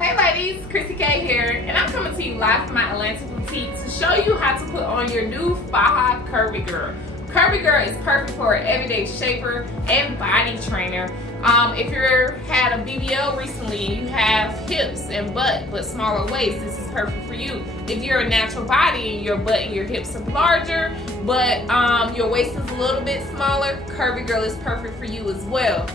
Hey ladies, Chrissy K here, and I'm coming to you live from my Atlanta boutique to show you how to put on your new Faja Curvy Girl. Curvy Girl is perfect for an everyday shaper and body trainer. If you had a BBL recently and you have hips and butt but smaller waist, this is perfect for you. If you're a natural body and your butt and your hips are larger but your waist is a little bit smaller, Curvy Girl is perfect for you as well.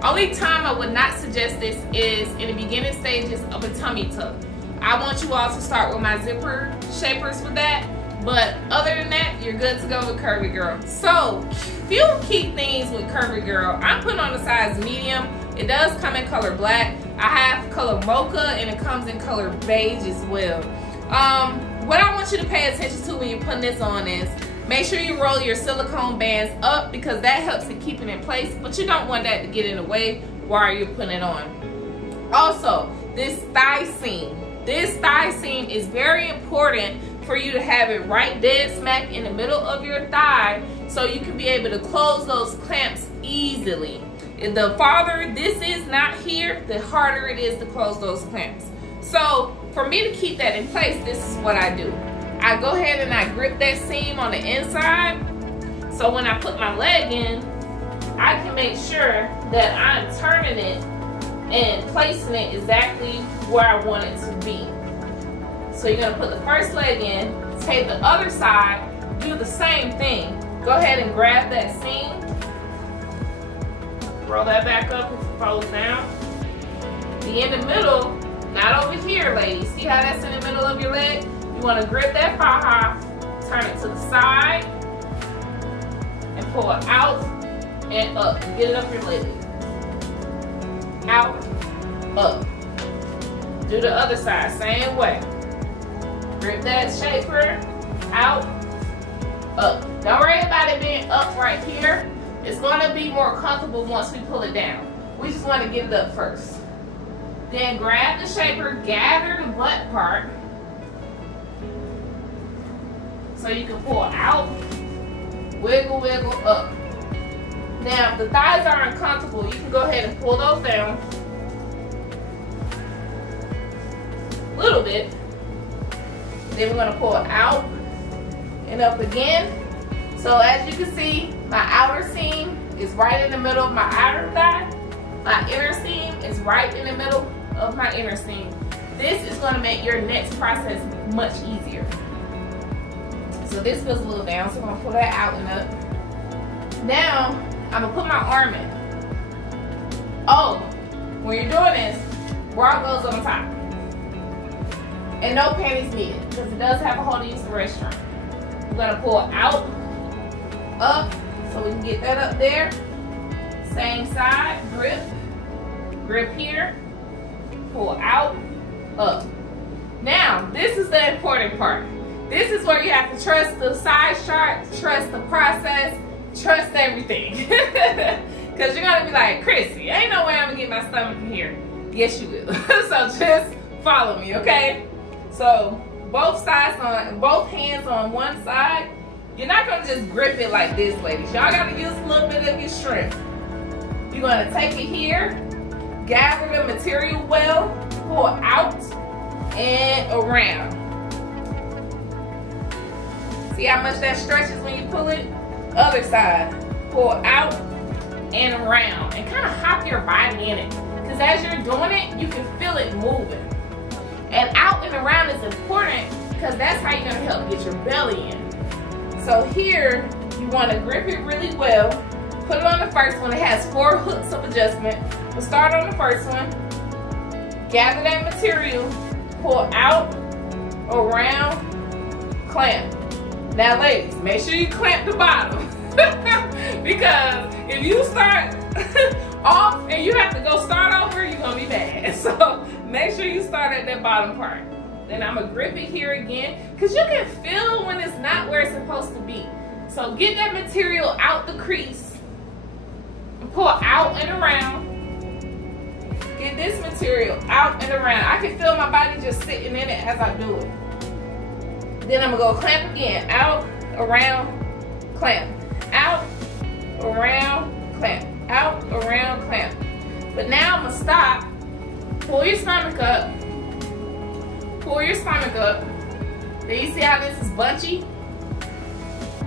Only time I would not suggest this is in the beginning stages of a tummy tuck. I want you all to start with my zipper shapers with that, but other than that, you're good to go with Curvy Girl. So, few key things with Curvy Girl. I'm putting on a size medium. It does come in color black. I have color mocha and it comes in color beige as well. What I want you to pay attention to when you're putting this on is make sure you roll your silicone bands up because that helps in keeping it in place, but you don't want that to get in the way while you're putting it on. Also, this thigh seam. This thigh seam is very important for you to have it right dead smack in the middle of your thigh so you can be able to close those clamps easily. The farther this is not here, the harder it is to close those clamps. So for me to keep that in place, this is what I do. I go ahead and I grip that seam on the inside, so when I put my leg in, I can make sure that I'm turning it and placing it exactly where I want it to be. So you're gonna put the first leg in, take the other side, do the same thing. Go ahead and grab that seam, roll that back up and it folds down. Be in the middle, not over here, ladies. See how that's in the middle of your leg? You want to grip that faja, turn it to the side, and pull it out and up. Get it up your leg. Out, up. Do the other side, same way. Grip that shaper, out, up. Don't worry about it being up right here. It's going to be more comfortable once we pull it down. We just want to get it up first. Then grab the shaper, gather the butt part, so you can pull out, wiggle, wiggle, up. Now, if the thighs are uncomfortable, you can go ahead and pull those down a little bit. Then we're gonna pull out and up again. So as you can see, my outer seam is right in the middle of my outer thigh. My inner seam is right in the middle of my inner seam. This is gonna make your next process much easier. So this goes a little down, so I'm gonna pull that out and up. Now, I'm gonna put my arm in. Oh, when you're doing this, bra goes on top. And no panties needed, because it does have a hole to use the restroom. We're gonna pull out, up, so we can get that up there. Same side, grip, grip here, pull out, up. Now, this is the important part. This is where you have to trust the size chart, trust the process, trust everything. Because you're going to be like, Chrissy, ain't no way I'm going to get my stomach in here. Yes, you will. So just follow me, okay? So both sides on, both hands on one side. You're not going to just grip it like this, ladies. Y'all got to use a little bit of your strength. You're going to take it here, gather the material well, pull out and around. See how much that stretches when you pull it? Other side. Pull out and around. And kind of hop your body in it. Because as you're doing it, you can feel it moving. And out and around is important because that's how you're going to help get your belly in. So here, you want to grip it really well. Put it on the first one. It has 4 hooks of adjustment. We'll start on the first one. Gather that material. Pull out, around, clamp. Now ladies, make sure you clamp the bottom because if you start off and you have to go start over, you're gonna be mad. So make sure you start at that bottom part. Then I'm gonna grip it here again because you can feel when it's not where it's supposed to be. So get that material out the crease and pull out and around. Get this material out and around. I can feel my body just sitting in it as I do it. Then I'm gonna go clamp again. Out, around, clamp. Out, around, clamp. Out, around, clamp. But now I'm gonna stop pull your stomach up. Pull your stomach up. Then you see how this is bunchy?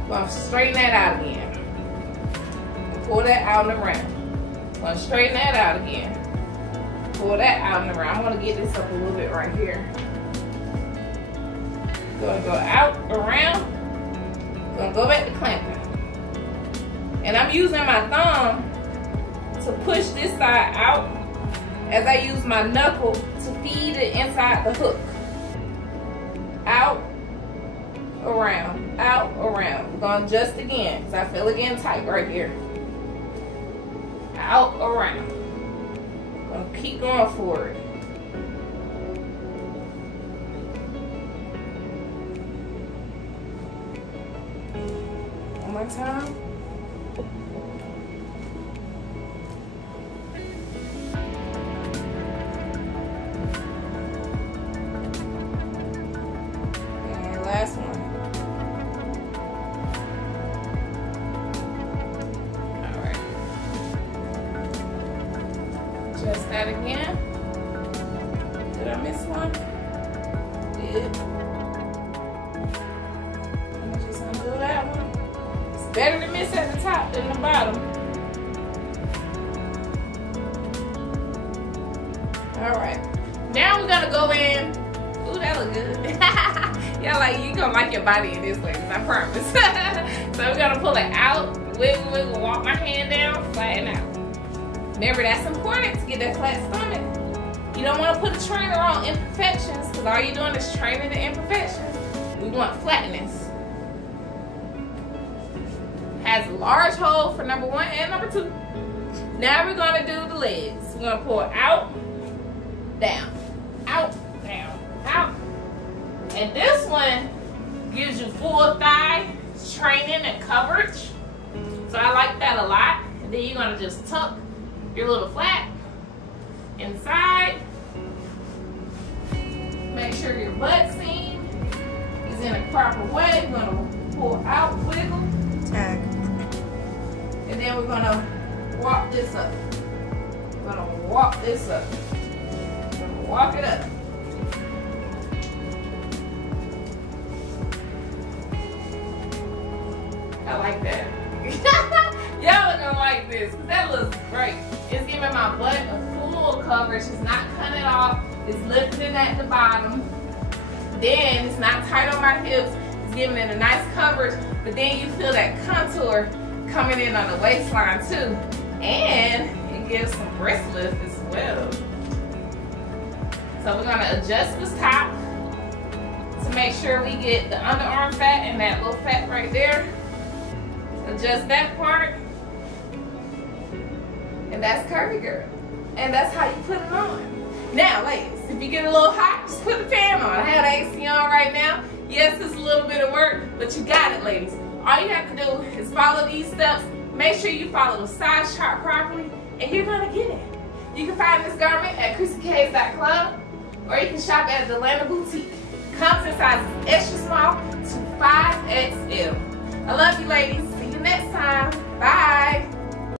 Gonna straighten that out again. Pull that out and around. Gonna straighten that out again. Pull that out and around. I'm gonna get this up a little bit right here. Gonna go out, around. Gonna go back to clamping. And I'm using my thumb to push this side out as I use my knuckle to feed it inside the hook. Out, around, out, around. We're gonna adjust again because I feel it getting tight right here. Out, around. Gonna keep going forward. One more time. And last one. All right. Just that again. Did I miss one? Did. I'm just gonna do that one. It's better to miss at the top than the bottom. All right. Now we're gonna go in. Ooh, that look good. Y'all like, you gonna like your body in this way, I promise. So we're gonna pull it out, wiggle, wiggle, walk my hand down, flatten out. Remember, that's important to get that flat stomach. You don't want to put a trainer on imperfections because all you're doing is training the imperfections. We want flatness. Has a large hole for number 1 and number 2. Now we're gonna do the legs. We're gonna pull out, down, out, down, out. And this one gives you full thigh training and coverage. So I like that a lot. And then you're gonna just tuck your little flat inside. Make sure your butt seam is in a proper way. We're gonna pull out, wiggle, tag. And then we're gonna walk this up. We're gonna walk this up. We're gonna walk it up. I like that. Y'all are gonna like this, because that looks great. It's giving my butt a full coverage. It's not cutting it off. It's lifting it at the bottom. Then it's not tight on my hips. It's giving it a nice coverage, but then you feel that contour coming in on the waistline too. And it gives some breast lift as well. So we're gonna adjust this top to make sure we get the underarm fat and that little fat right there. Adjust that part. And that's Curvy Girl. And that's how you put it on. Now, ladies, if you get a little hot, just put the fan on. I have the AC on right now. Yes, it's a little bit of work, but you got it, ladies. All you have to do is follow these steps. Make sure you follow the size chart properly, and you're gonna get it. You can find this garment at ChrissyK's.club, or you can shop at the Atlanta Boutique. Comes in sizes extra small to 5XL. I love you, ladies. See you next time. Bye.